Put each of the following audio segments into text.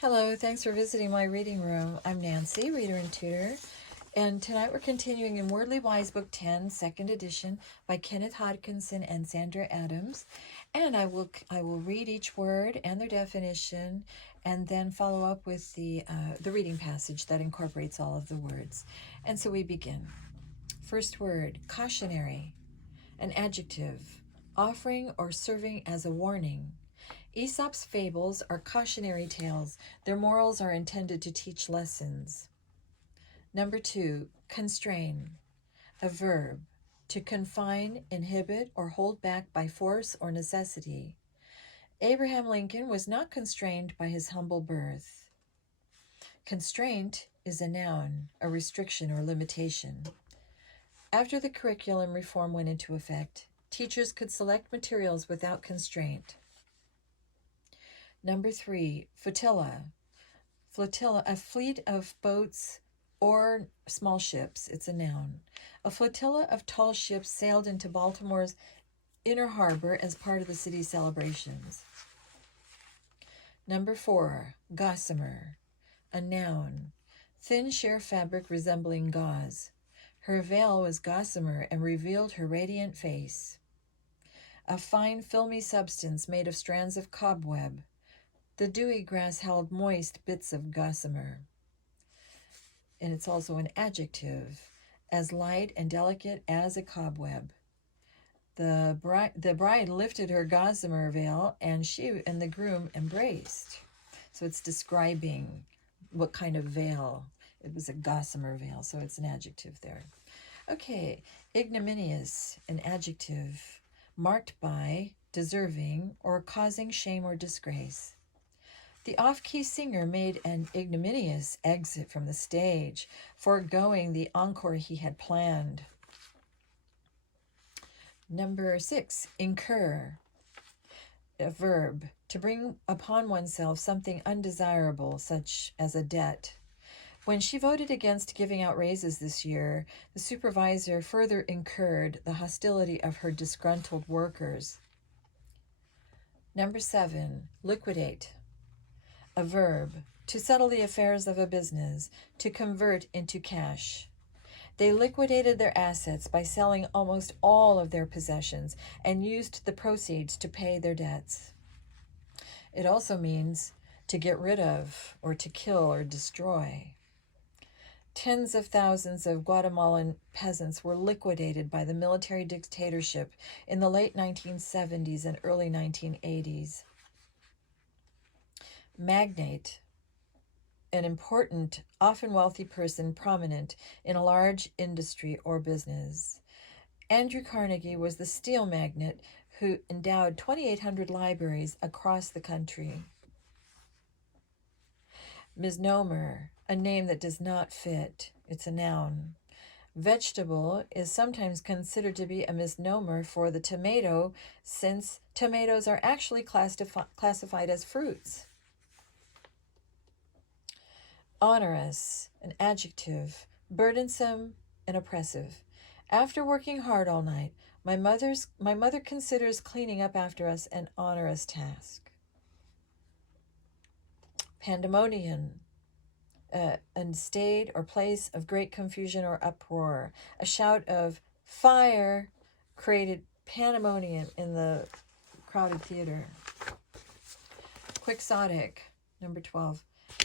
Hello, thanks for visiting my reading room. I'm Nancy, reader and tutor, and tonight we're continuing in Wordly Wise Book 10, second edition by Kenneth Hodkinson and Sandra Adams. And I will read each word and their definition, and then follow up with the reading passage that incorporates all of the words. And so we begin. First word, cautionary, an adjective, offering or serving as a warning. Aesop's fables are cautionary tales. Their morals are intended to teach lessons. Number 2, constrain, a verb, to confine, inhibit, or hold back by force or necessity. Abraham Lincoln was not constrained by his humble birth. Constraint is a noun, a restriction or limitation. After the curriculum reform went into effect, teachers could select materials without constraint. Number 3, flotilla. Flotilla, a fleet of boats or small ships. It's a noun. A flotilla of tall ships sailed into Baltimore's inner harbor as part of the city's celebrations. Number 4, gossamer, a noun. Thin sheer fabric resembling gauze. Her veil was gossamer and revealed her radiant face. A fine filmy substance made of strands of cobweb. The dewy grass held moist bits of gossamer. And it's also an adjective, as light and delicate as a cobweb. The bride lifted her gossamer veil, and she and the groom embraced. So it's describing what kind of veil. It was a gossamer veil, so it's an adjective there. Okay, ignominious, an adjective, marked by, deserving, or causing shame or disgrace. The off-key singer made an ignominious exit from the stage, foregoing the encore he had planned. Number 6, incur, a verb, to bring upon oneself something undesirable, such as a debt. When she voted against giving out raises this year, the supervisor further incurred the hostility of her disgruntled workers. Number 7, liquidate, a verb, to settle the affairs of a business, to convert into cash. They liquidated their assets by selling almost all of their possessions and used the proceeds to pay their debts. It also means to get rid of, or to kill or destroy. Tens of thousands of Guatemalan peasants were liquidated by the military dictatorship in the late 1970s and early 1980s. Magnate, an important, often wealthy person prominent in a large industry or business. Andrew Carnegie was the steel magnate who endowed 2,800 libraries across the country. Misnomer, a name that does not fit. It's a noun. Vegetable is sometimes considered to be a misnomer for the tomato, since tomatoes are actually classified as fruits. Onerous, an adjective, burdensome and oppressive. After working hard all night, my mother considers cleaning up after us an onerous task. Pandemonium, a state or place of great confusion or uproar. A shout of fire created pandemonium in the crowded theater. Quixotic, number 12.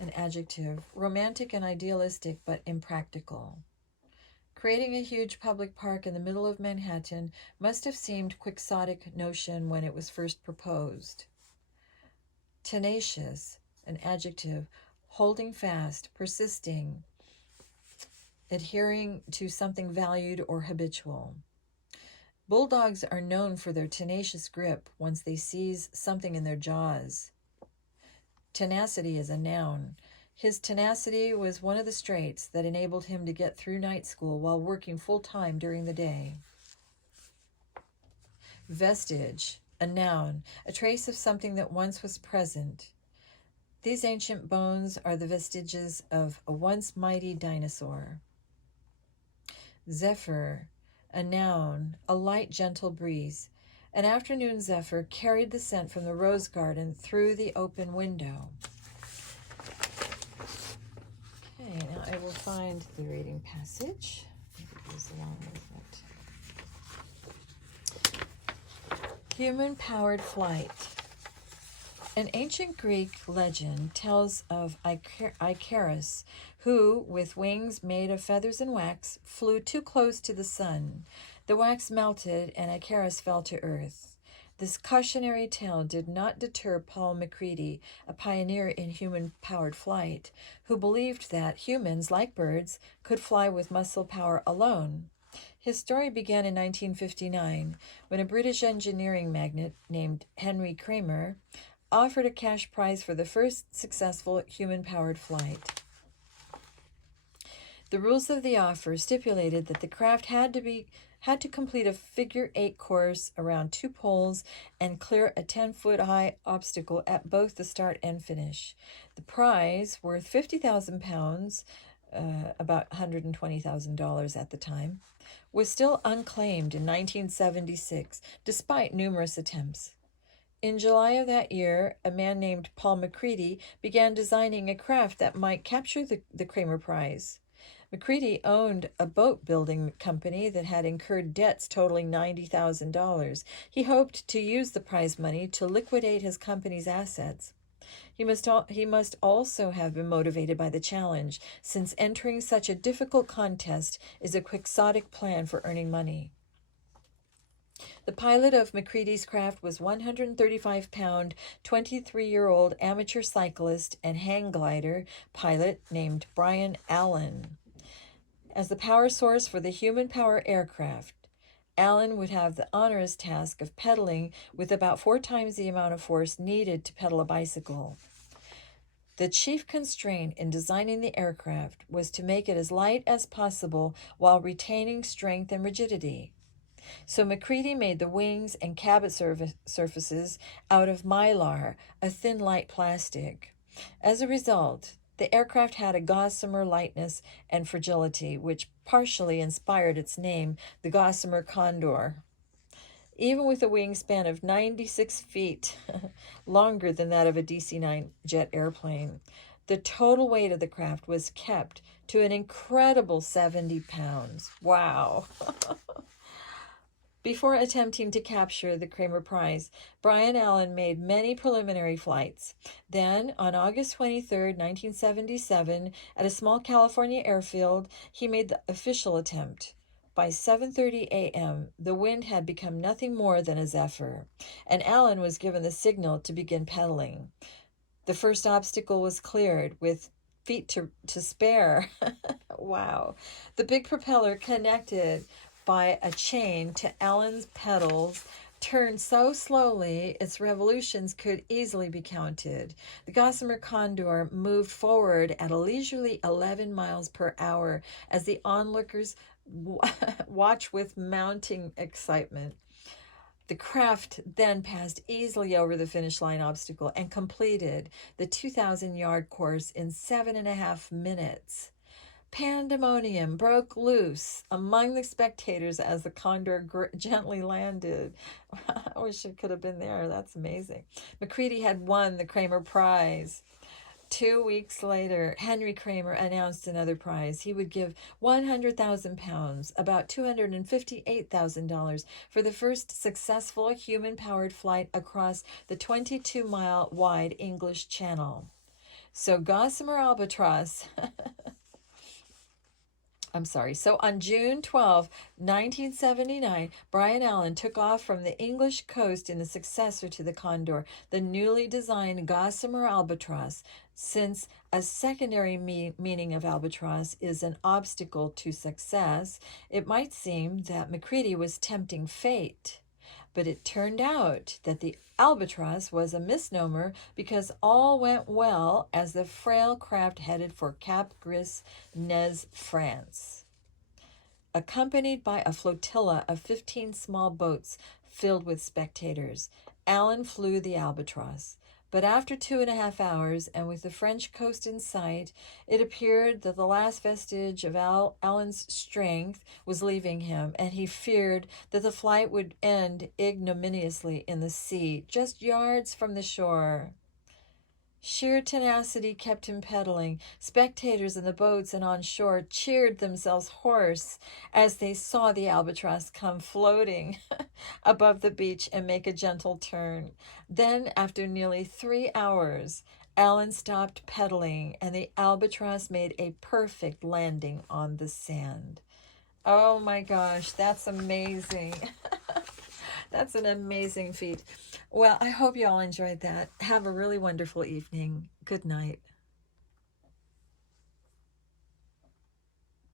An adjective, romantic and idealistic but impractical. Creating a huge public park in the middle of Manhattan must have seemed quixotic notion when it was first proposed. Tenacious, an adjective, holding fast, persisting, adhering to something valued or habitual. Bulldogs are known for their tenacious grip once they seize something in their jaws. Tenacity is a noun. His tenacity was one of the straits that enabled him to get through night school while working full-time during the day. Vestige, a noun, a trace of something that once was present. These ancient bones are the vestiges of a once mighty dinosaur. Zephyr, a noun, a light, gentle breeze. An afternoon zephyr carried the scent from the rose garden through the open window. Okay, now I will find the reading passage. Maybe it goes along with it. Human-powered flight. An ancient Greek legend tells of Icarus, who, with wings made of feathers and wax, flew too close to the sun. The wax melted, and Icarus fell to earth. This cautionary tale did not deter Paul Macready, a pioneer in human-powered flight, who believed that humans, like birds, could fly with muscle power alone. His story began in 1959, when a British engineering magnate named Henry Kramer offered a cash prize for the first successful human-powered flight. The rules of the offer stipulated that the craft had to complete a figure-8 course around 2 poles and clear a 10-foot-high obstacle at both the start and finish. The prize, worth £50,000, about $120,000 at the time, was still unclaimed in 1976, despite numerous attempts. In July of that year, a man named Paul Macready began designing a craft that might capture the Kramer Prize. Macready owned a boat-building company that had incurred debts totaling $90,000. He hoped to use the prize money to liquidate his company's assets. He must also have been motivated by the challenge, since entering such a difficult contest is a quixotic plan for earning money. The pilot of Macready's craft was 135-pound, 23-year-old amateur cyclist and hang glider pilot named Brian Allen. As the power source for the human power aircraft, Allen would have the onerous task of pedaling with about 4 times the amount of force needed to pedal a bicycle. The chief constraint in designing the aircraft was to make it as light as possible while retaining strength and rigidity. So Macready made the wings and cabin surfaces out of mylar, a thin, light plastic. As a result, the aircraft had a gossamer lightness and fragility, which partially inspired its name, the Gossamer Condor. Even with a wingspan of 96 feet, longer than that of a DC-9 jet airplane, the total weight of the craft was kept to an incredible 70 pounds. Wow. Before attempting to capture the Kramer Prize, Brian Allen made many preliminary flights. Then, on August 23, 1977, at a small California airfield, he made the official attempt. By 7:30 a.m., the wind had become nothing more than a zephyr, and Allen was given the signal to begin pedaling. The first obstacle was cleared, with feet to spare. Wow. The big propeller, connected by a chain to Allen's pedals, turned so slowly its revolutions could easily be counted. The Gossamer Condor moved forward at a leisurely 11 miles per hour as the onlookers watched with mounting excitement. The craft then passed easily over the finish line obstacle and completed the 2,000-yard course in 7.5 minutes. Pandemonium broke loose among the spectators as the Condor gently landed. I wish it could have been there. That's amazing. Macready had won the Kramer Prize. 2 weeks later, Henry Kramer announced another prize. He would give £100,000, about $258,000, for the first successful human-powered flight across the 22-mile wide English Channel. So on June 12, 1979, Brian Allen took off from the English coast in the successor to the Condor, the newly designed Gossamer Albatross. Since a secondary meaning of albatross is an obstacle to success, it might seem that Macready was tempting fate. But it turned out that the albatross was a misnomer, because all went well as the frail craft headed for Cap Gris-Nez, France. Accompanied by a flotilla of 15 small boats filled with spectators, Allen flew the albatross. But after 2.5 hours, and with the French coast in sight, it appeared that the last vestige of Allen's strength was leaving him, and he feared that the flight would end ignominiously in the sea, just yards from the shore. Sheer tenacity kept him pedaling. Spectators in the boats and on shore cheered themselves hoarse as they saw the albatross come floating above the beach and make a gentle turn. Then, after nearly 3 hours, Alan stopped pedaling and the albatross made a perfect landing on the sand. Oh my gosh, that's amazing. That's an amazing feat. Well, I hope you all enjoyed that. Have a really wonderful evening. Good night.